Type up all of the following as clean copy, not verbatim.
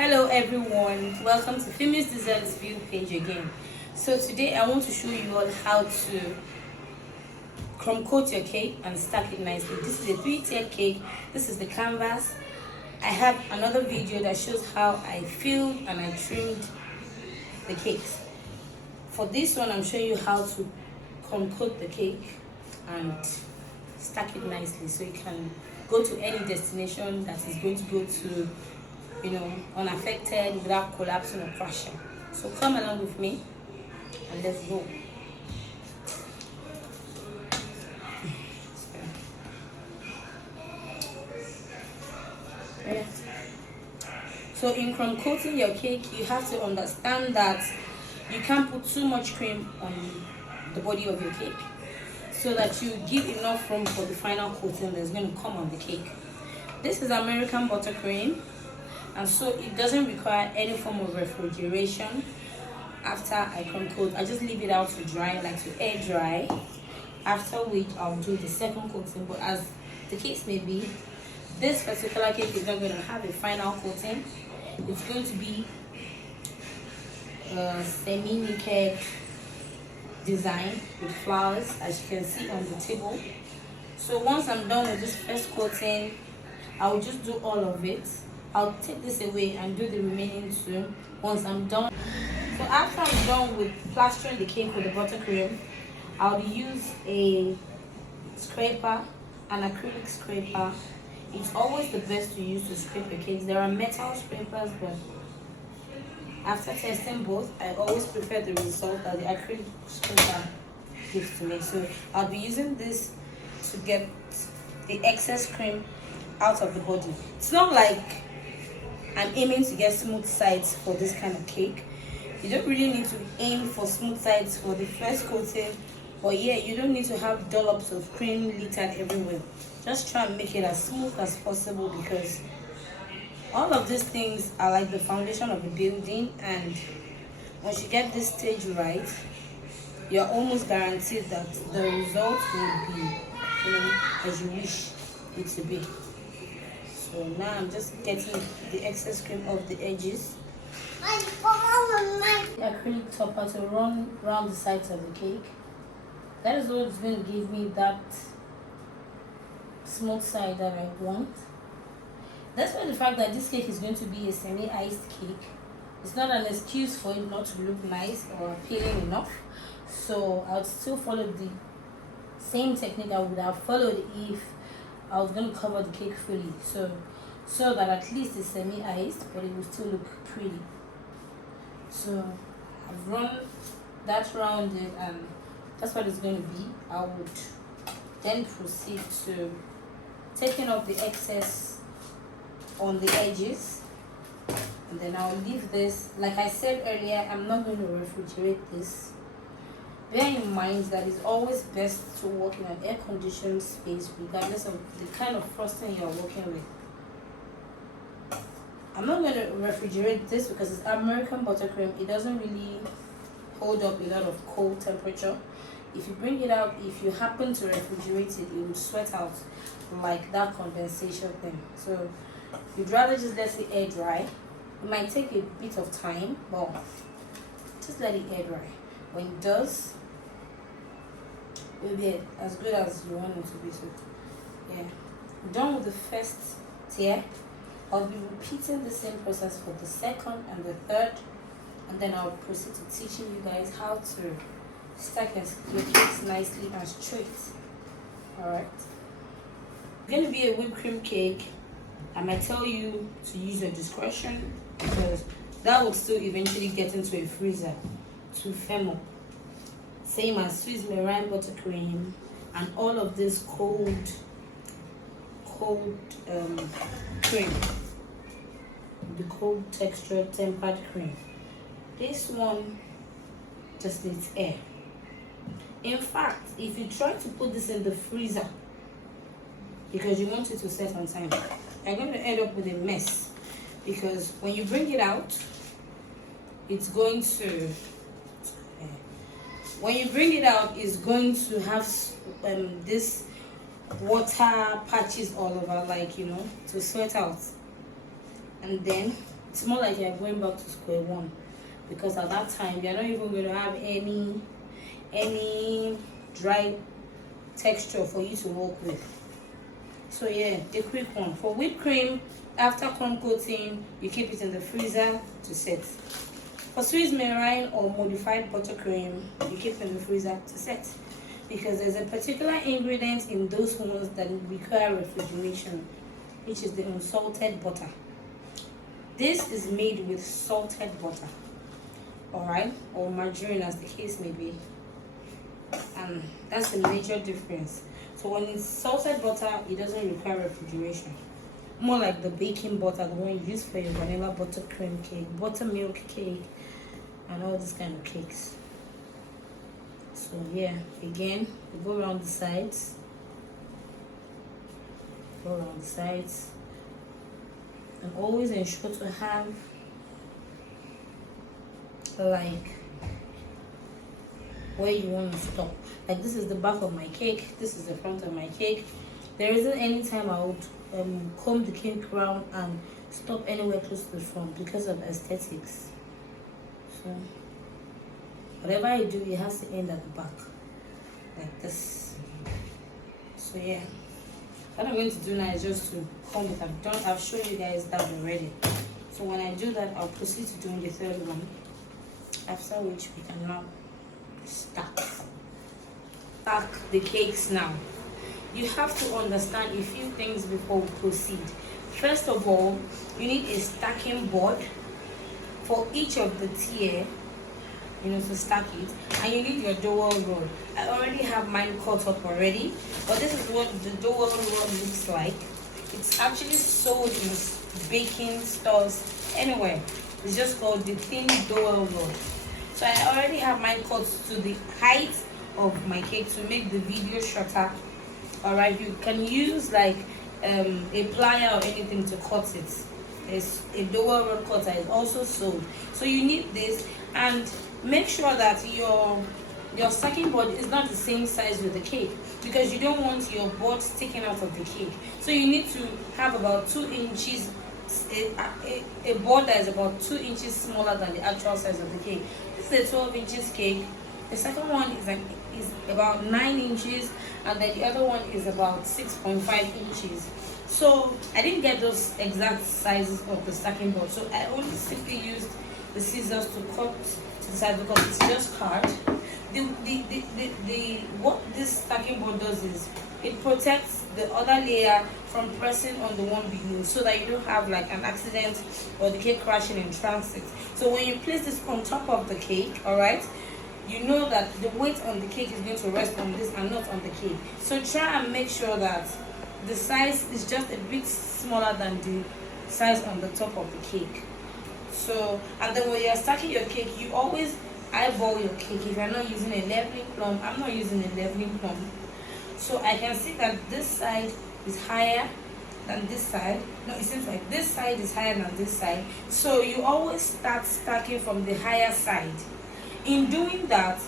Hello everyone, welcome to Famous Desserts View page again. So today I want to show you all how to crumb coat your cake and stack it nicely. This is a 3-tier cake. This is the canvas. I have another video that shows how I filled and I trimmed the cakes. For this one I'm showing you how to crumb coat the cake and stack it nicely so you can go to any destination that is going to go to, unaffected, without collapsing or crashing. So come along with me and let's go. So in crumb coating your cake, you have to understand that you can't put too much cream on the body of your cake, so that you give enough room for the final coating that's going to come on the cake. This is American buttercream, and so it doesn't require any form of refrigeration. After I crumb coat, I just leave it out to dry, like to air dry, after which I'll do the second coating. But as the case may be, this particular cake is not going to have a final coating. It's going to be a semi-naked design with flowers, as you can see on the table. So once I'm done with this first coating, I will just do all of it. I'll take this away and do the remaining two once I'm done. So after I'm done with plastering the cake with the buttercream, I'll use a scraper, an acrylic scraper. It's always the best to use to scrape your cakes. There are metal scrapers, but after testing both, I always prefer the result that the acrylic scraper gives to me. So I'll be using this to get the excess cream out of the body. It's not like I'm aiming to get smooth sides for this kind of cake. You don't really need to aim for smooth sides for the first coating, but yeah, you don't need to have dollops of cream littered everywhere. Just try and make it as smooth as possible, because all of these things are like the foundation of a building, and once you get this stage right, you're almost guaranteed that the result will be, as you wish it to be. So now I'm just getting the excess cream off the edges. The acrylic topper to run around the sides of the cake. That is what is going to give me that smooth side that I want. That's why the fact that this cake is going to be a semi-iced cake, it's not an excuse for it not to look nice or appealing enough. So I would still follow the same technique I would have followed if I was going to cover the cake fully. So that at least it's semi-iced, but it will still look pretty. So I've run that round it, and that's what it's going to be. I would then proceed to taking off the excess on the edges, and then I'll leave this. Like I said earlier, I'm not going to refrigerate this. Bear in mind that it's always best to work in an air-conditioned space, regardless of the kind of frosting you're working with. I'm not going to refrigerate this because it's American buttercream. It doesn't really hold up a lot of cold temperature. If you bring it out, if you happen to refrigerate it, it will sweat out like that condensation thing. So you'd rather just let it air dry. It might take a bit of time, but just let it air dry. When it does, it will be as good as you want it to be. So yeah, done with the first tier. I'll be repeating the same process for the second and the third, and then I'll proceed to teaching you guys how to stack your cakes nicely and straight. Alright, it's going to be a whipped cream cake. I might tell you to use your discretion, because that will still eventually get into a freezer to firm. Same as Swiss meringue buttercream and all of this cold cream, the cold texture tempered cream. This one just needs air. In fact, if you try to put this in the freezer because you want it to set on time, you're going to end up with a mess, because when you bring it out, it's going to have this water patches all over, like, to sweat out. And then It's more like you're going back to square one, because at that time you're not even going to have any dry texture for you to work with. So yeah, the quick one for whipped cream. After crumb coating, you keep it in the freezer to set. For Swiss meringue or modified buttercream, you keep in the freezer to set, because there's a particular ingredient in those ones that require refrigeration, which is the unsalted butter. This is made with salted butter, alright, or margarine as the case may be, and that's the major difference. So when it's salted butter, it doesn't require refrigeration. More like the baking butter, the one you use for your vanilla buttercream cake, buttermilk cake, and all these kind of cakes. So yeah, again, we go around the sides, and always ensure to have like where you want to stop. Like this is the back of my cake, this is the front of my cake. There isn't any time I would comb the cake round and stop anywhere close to the front because of aesthetics. So whatever I do, it has to end at the back like this. So yeah, what I'm going to do now is just to comb it. I've shown you guys that already. So when I do that, I'll proceed to doing the third one, after which we can now stack the cakes. Now you have to understand a few things before we proceed. First of all, you need a stacking board for each of the tier, to stack it, and you need your Dowels roll. I already have mine cut up already, but this is what the Dowels roll looks like. It's actually sold in baking stores anywhere. It's just called the thin Dowels roll. So I already have mine cut to the height of my cake to make the video shorter. Alright, you can use like a plier or anything to cut it. There's a Dowels roll cutter is also sold. So you need this, and make sure that your stacking board is not the same size with the cake, because you don't want your board sticking out of the cake. So you need to have about 2 inches, a board that is about 2 inches smaller than the actual size of the cake. This is a 12 inches cake. The second one is about 9 inches, and then the other one is about 6.5 inches. So I didn't get those exact sizes of the stacking board, so I only simply used the scissors to cut to the size, because it's just card. What this stacking board does is it protects the other layer from pressing on the one below, so that you don't have like an accident or the cake crashing in transit. So when you place this on top of the cake, all right, you know that the weight on the cake is going to rest on this and not on the cake. So try and make sure that the size is just a bit smaller than the size on the top of the cake. So, and then when you're stacking your cake, you always eyeball your cake. If you're not using a leveling plumb, I'm not using a leveling plumb. So I can see that this side is higher than this side. No, it seems like this side is higher than this side. So you always start stacking from the higher side. In doing that,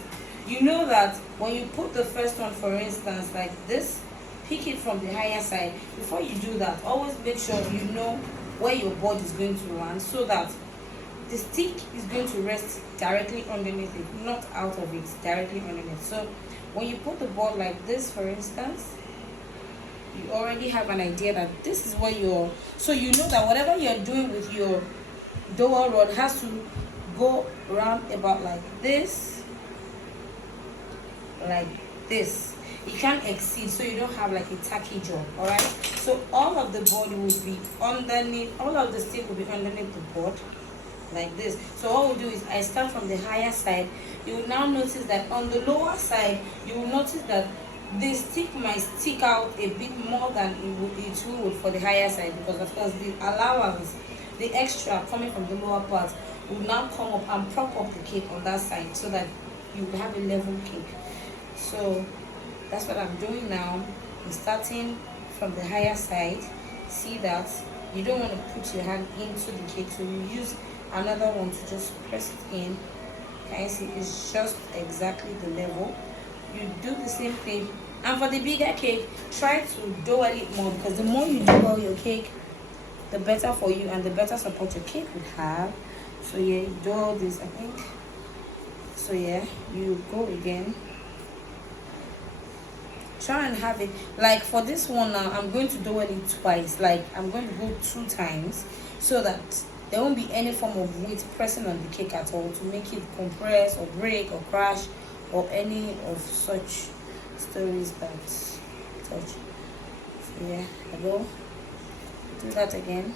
you know that when you put the first one, for instance, like this, pick it from the higher side. Before you do that, always make sure you know where your board is going to land, so that the stick is going to rest directly underneath it, not out of it, directly underneath. So when you put the board like this, for instance, you already have an idea that this is where you're, so you know that whatever you're doing with your Dowels rod has to go around about like this, it can't exceed, so you don't have like a tacky job. All right, so all of the board will be underneath, all of the stick will be underneath the board like this. So what we'll do is I start from the higher side. You will now notice that on the lower side, you will notice that the stick might stick out a bit more than it would for the higher side, because of course the allowance, the extra coming from the lower part, will now come up and prop up the cake on that side, so that you will have a level cake. So that's what I'm doing now. I'm starting from the higher side. See that you don't want to put your hand into the cake, so you use another one to just press it in. Can you see it's just exactly the level? You do the same thing, and for the bigger cake, try to dowel it more, because the more you dowel your cake, the better for you and the better support your cake would have. So yeah, you do all this, I think. So yeah, you go again. Try and have it like for this one now. I'm going to do it twice. Like I'm going to go 2 times so that there won't be any form of weight pressing on the cake at all to make it compress or break or crash or any of such stories that touch. So yeah, I go do that again.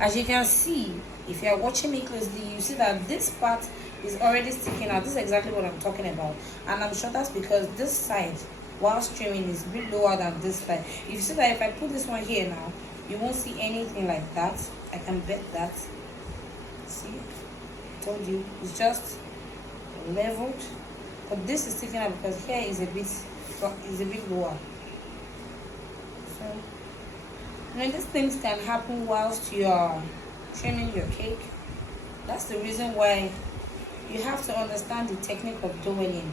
As you can see, if you are watching me closely, you see that this part is already sticking out. This is exactly what I'm talking about, and I'm sure that's because this side while streaming is a bit lower than this side. If you see that if I put this one here now, you won't see anything like that. I can bet that. See, I told you it's just leveled, but this is sticking out because here is a bit lower. So these things can happen whilst you are trimming your cake. That's the reason why you have to understand the technique of doweling.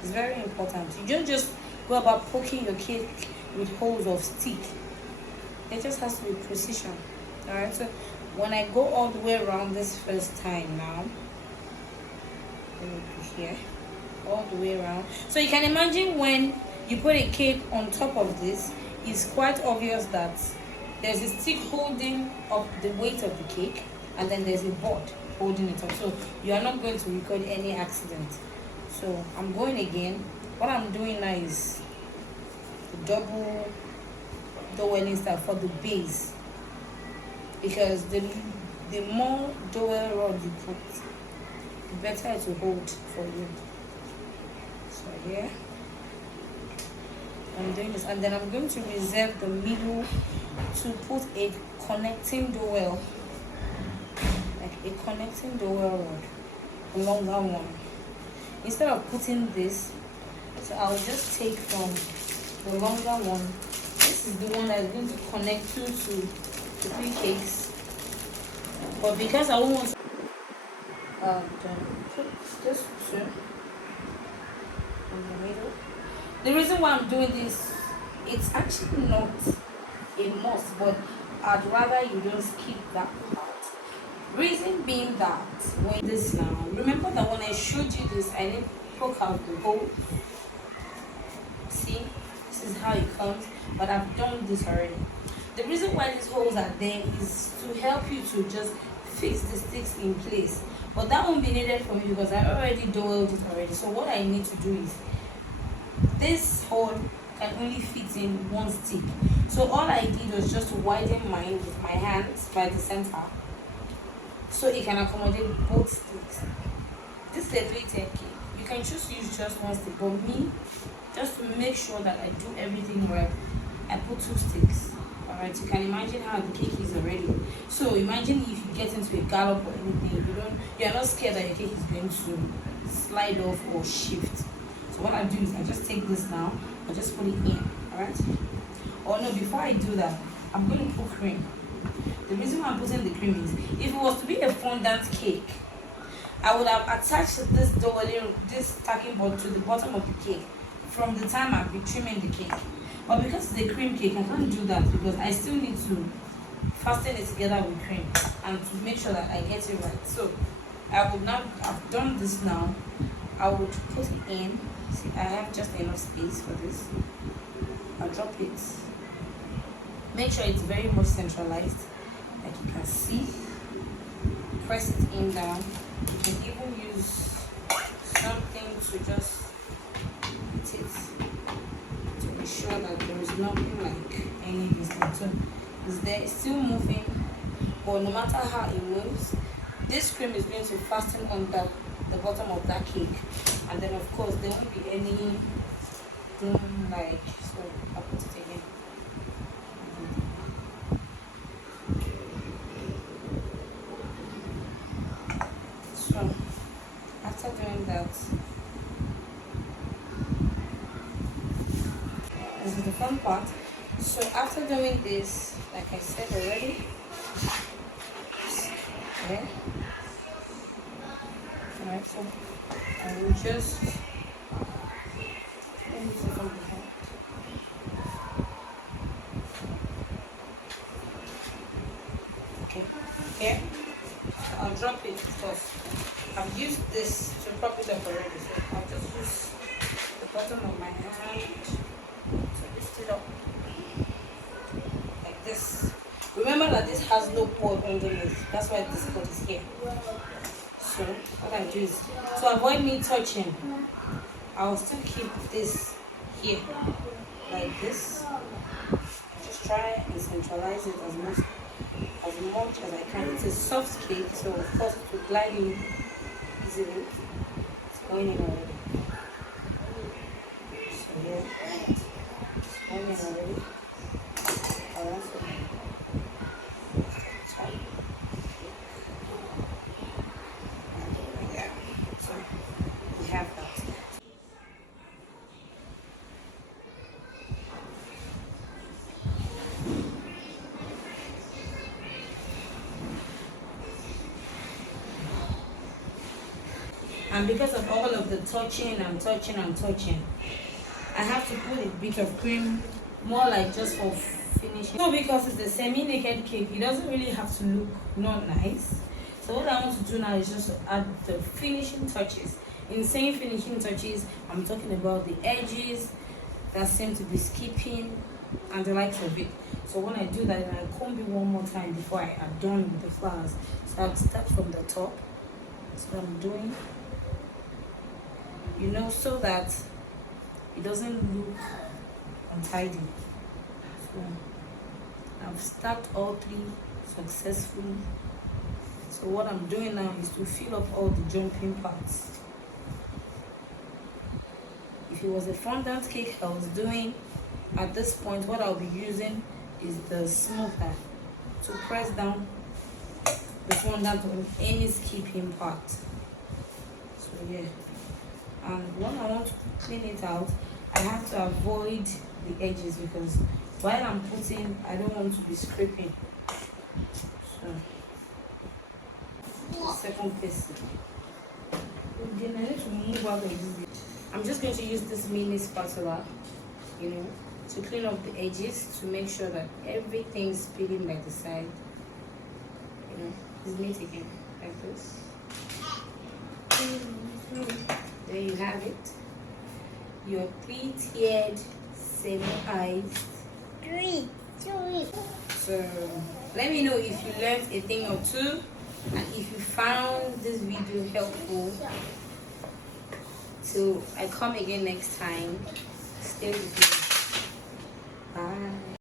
It's very important. You don't just go about poking your cake with holes of stick. It just has to be precision. Alright, so when I go all the way around this first time now, let me put here, all the way around. So you can imagine when you put a cake on top of this, it's quite obvious that there's a stick holding up the weight of the cake, and then there's a board holding it up. So you are not going to record any accident. So I'm going again. What I'm doing now is double doweling style for the base, because the more dowel rod you put, the better it will hold for you. So here I'm doing this, and then I'm going to reserve the middle to put a connecting dowel, like a connecting dowel rod, a longer one. Instead of putting this, so I'll just take from the longer one. This is the one that is going to connect you to the 3 cakes. But because I won't want to put this 2 in the middle. The reason why I'm doing this, it's actually not a must, but I'd rather you don't skip that part. Reason being that when this now, remember that when I showed you this, I didn't poke out the hole. See, this is how it comes, but I've done this already. The reason why these holes are there is to help you to just fix the sticks in place, but that won't be needed for me because I already doweled it already. So what I need to do is, this hole can only fit in 1 stick, so all I did was just widen mine with my hands by the center so it can accommodate both sticks. This is a 3-tier cake. You can choose to use just 1 stick, but me, just to make sure that I do everything right, I put 2 sticks. Alright, you can imagine how the cake is already. So imagine if you get into a gallop or anything, you are not scared that your cake is going to slide off or shift. So what I do is I just take this now, I just put it in. Alright? Oh no, before I do that, I'm going to put cream. The reason why I'm putting the cream is, if it was to be a fondant cake, I would have attached this stacking board to the bottom of the cake from the time I've been trimming the cake. But because it's a cream cake, I can't do that because I still need to fasten it together with cream and to make sure that I get it right. So I would now, I've done this now, I would put it in. See, I have just enough space for this. I'll drop it. Make sure it's very much centralized, like you can see. Press it in down. You can even use something to just hit it to be sure that there is nothing like any distance. So it's there, it's still moving, but no matter how it moves, this cream is going to fasten on the bottom of that cake, and then of course there won't be anything like, so I'll put it again. So after doing that, this is the fun part. So after doing this, like I said already, okay. Alright, so I will just it because I've used this to prop it up already. So I'll just use the bottom of my hand to lift it up like this. Remember that this has no pod underneath. That's why this pod is here. So what I do is, to avoid me touching, I'll still keep this here like this. Just try and centralize it as much as I can. It's a soft cake, so of course it will glide in easily. It's going in already. So yeah, it's going in already. Alright, so yeah, so we have that. And because of all of the touching, I have to put a bit of cream, more like just for finishing. So because it's a semi-naked cake, it doesn't really have to look not nice. So what I want to do now is just add the finishing touches. In saying finishing touches, I'm talking about the edges that seem to be skipping and the likes of it. So when I do that, I comb it one more time before I am done with the flowers. So I'll start from the top. That's what I'm doing. You know, so that it doesn't look untidy. So I've stacked all three successfully. So what I'm doing now is to fill up all the jumping parts. If it was a fondant cake I was doing, at this point what I'll be using is the smoother to press down the fondant on any skipping part. So yeah. And when I want to clean it out, I have to avoid the edges because while I'm putting, I don't want to be scraping. So, the second piece. Then I need to move out of this. I'm just going to use this mini spatula, you know, to clean up the edges to make sure that everything's peeling by the side. You know, it's neat again, like this. There you have it. Your three-tiered semi-iced. So let me know if you learned a thing or two, and if you found this video helpful. Till I come again next time, stay with me. Bye.